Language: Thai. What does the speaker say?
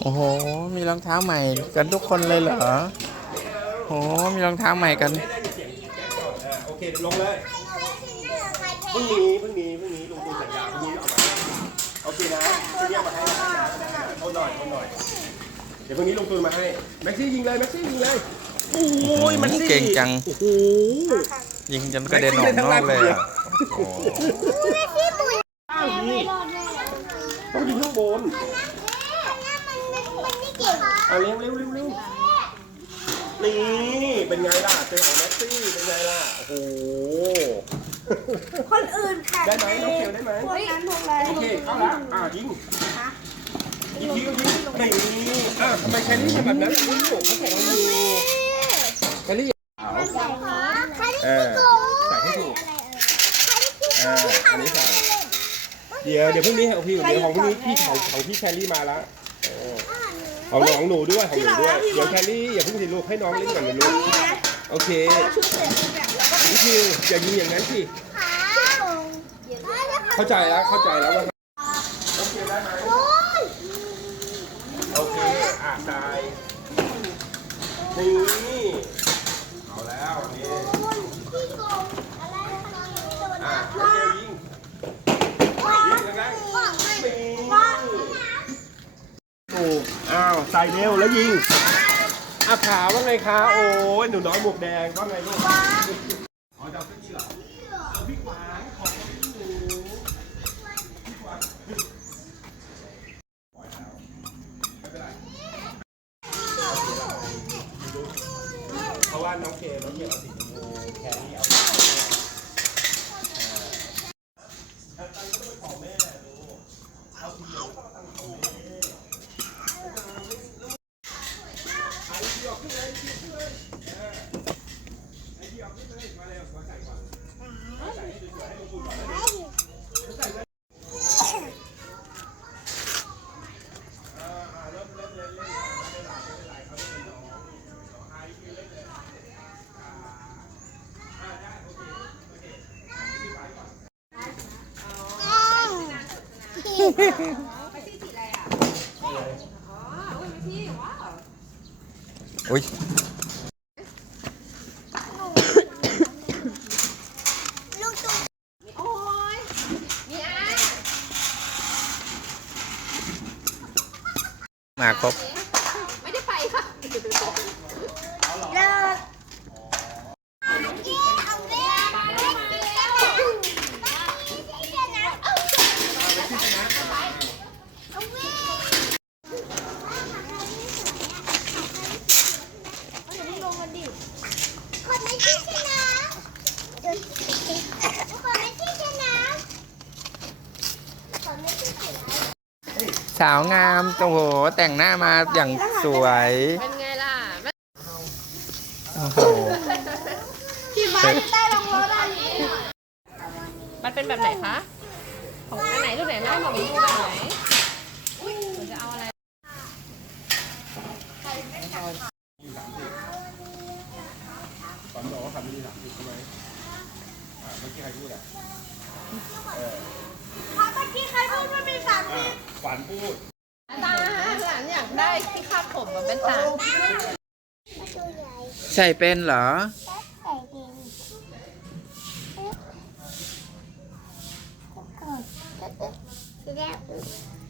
โอ้โห มีรองเท้าใหม่กันทุกคนเลยเหรอโอ้โห มีรองเท้าใหม่กันอ่าโอเคลงเลยพรุ่งนี้พรุ่งนี้พรุ่งนี้ลุงตูนสัญญาพรุ่งนี้เอามาโอเคนะพรุ่งนี้เอามาให้นะเอาหน่อยเอาหน่อย เดี๋ยวพรุ่งนี้ลุงตูนมาให้ แม็กซี่ยิงเลย แม็กซี่ยิงเลย โอ้ยแม็กซี่เก่งจัง โอ้โห ยิงจนกระเด็นออกนอกเลยอะโอ้โหอ้าวนี่ต้องยิงข้างบนเอาเร็วเร็วเร็วเร็ว นี่ เป็นไงล่ะเจอของแม็กซี่ เป็นไงล่ะ โอ้โห คนอื่นแข่งได้ไหมน้องเกลได้ไหมพวกนั้นพวกอะไรโอเคเข้าแล้วอ่ายิงยิงยิงยิงนี่อ่าทำไมแคลรี่ทำแบบนั้นล่ะลูกเขาแข่งกันอยู่แคลรี่เอาเออใส่ให้ถูกเอออันนี้ใส่เดี๋ยวเดี๋ยวพรุ่งนี้ของพี่เดี๋ยวของพรุ่งนี้พี่ของของพี่แคลรี่มาแล้วเออ ของของหนูด้วยของหนูด้วย เดี๋ยวแคลรี่อย่าเพิ่งสิลูกให้น้องเล่นก่อนเลยลูกโอเคชุดเสร็จแบบแล้วก็พี่คิวอย่ายิงอย่างนั้นสิเข้าใจแล้วเข้าใจแล้วว่าโอเคได้ไหมโอเคอะตายนี่เอาแล้วนี่อะโอเคยิงยิงแรงๆนี่ถูกอ้าวใส่เร็วแล้วยิงอะขาว่าไงคะโอ้ยหนูน้อยหมวกแดงว่าไงลูกอ๋อจะเอาเส้นนี้เหรอเอาพี่ขวางขอบคุณหนูพี่ขวางปล่อยแล้วไม่เป็นไรเพราะว่าน้องเคน้องเคเอาสีชมพูแครี่เอาสีชมพูอ่าตั้งก็เป็นของแม่ดูเอาสีเหลืองก็ตั้งของแม่ไอ้เดียวขึ้นเลยเดียวขึ้นเลยเออไอ้เดียวขึ้นเลยมาเร็วมาใส่ก่อนใส่ให้สวยๆให้ลงทุนก่อนแล้วใส่ไว้อ่าอ่าเริ่มเริ่มเล่นเล่นไม่เป็นไรไม่เป็นไรเขาไม่เป็นน้องน้องไอซ์เล่นเลย อุ้ยโอ้ยเนี่ยมาครบ ไม่ได้ไปค่ะเลิกเอาแม่เอาแม่ไม่ใช่ชนะเอาเอาแม่เอาเดี๋ยวลงมาดิคนไม่ใช่ชนะเดี๋ยวคนไม่ใช่ชนะคนไม่ใช่ชนะ สาวงามโอ้โหแต่งหน้ามาอย่างสวย เป็นไงล่ะโอ้โหที่บ้านได้ลงรถอันนี้มันเป็นแบบไหนคะ ของอันไหนรูปไหนเล่ามาดูแบบไหนหนูจะเอาอะไรตอนบอกว่าคำนี้หลักใช่ไหมอ่าเมื่อกี้ใครพูดอะเมื่อกี้ใครพูดว่ามีสาม อ่าฝันพูด ตาหลานอยากได้ที่คาดผมแบบเป็นตาตัวใหญ่ใส่เป็นเหรอใ